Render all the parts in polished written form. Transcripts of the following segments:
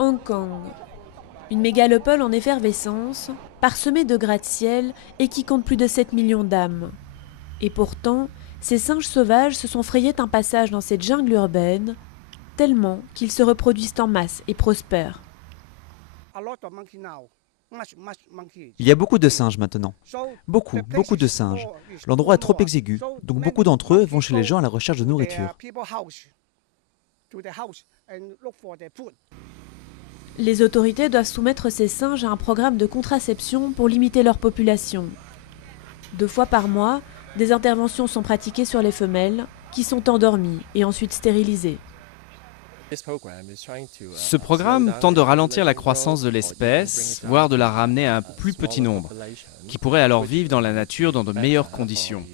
Hong Kong, une mégalopole en effervescence, parsemée de gratte-ciel et qui compte plus de 7 millions d'âmes. Et pourtant, ces singes sauvages se sont frayés un passage dans cette jungle urbaine, tellement qu'ils se reproduisent en masse et prospèrent. Il y a beaucoup de singes maintenant. Beaucoup de singes. L'endroit est trop exigu, donc beaucoup d'entre eux vont chez les gens à la recherche de nourriture. Les autorités doivent soumettre ces singes à un programme de contraception pour limiter leur population. 2 fois par mois, des interventions sont pratiquées sur les femelles, qui sont endormies et ensuite stérilisées. Ce programme tente de ralentir la croissance de l'espèce, voire de la ramener à un plus petit nombre, qui pourrait alors vivre dans la nature dans de meilleures conditions.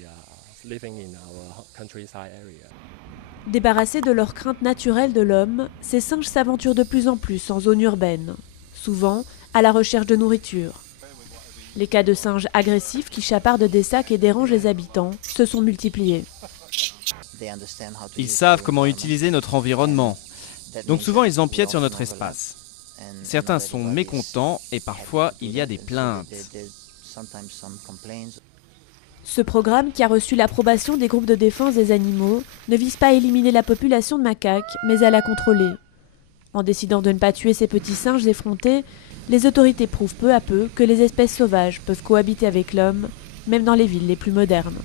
Débarrassés de leurs craintes naturelles de l'homme, ces singes s'aventurent de plus en plus en zone urbaine, souvent à la recherche de nourriture. Les cas de singes agressifs qui chapardent des sacs et dérangent les habitants se sont multipliés. Ils savent comment utiliser notre environnement, donc souvent ils empiètent sur notre espace. Certains sont mécontents et parfois il y a des plaintes. Ce programme, qui a reçu l'approbation des groupes de défense des animaux, ne vise pas à éliminer la population de macaques, mais à la contrôler. En décidant de ne pas tuer ces petits singes effrontés, les autorités prouvent peu à peu que les espèces sauvages peuvent cohabiter avec l'homme, même dans les villes les plus modernes.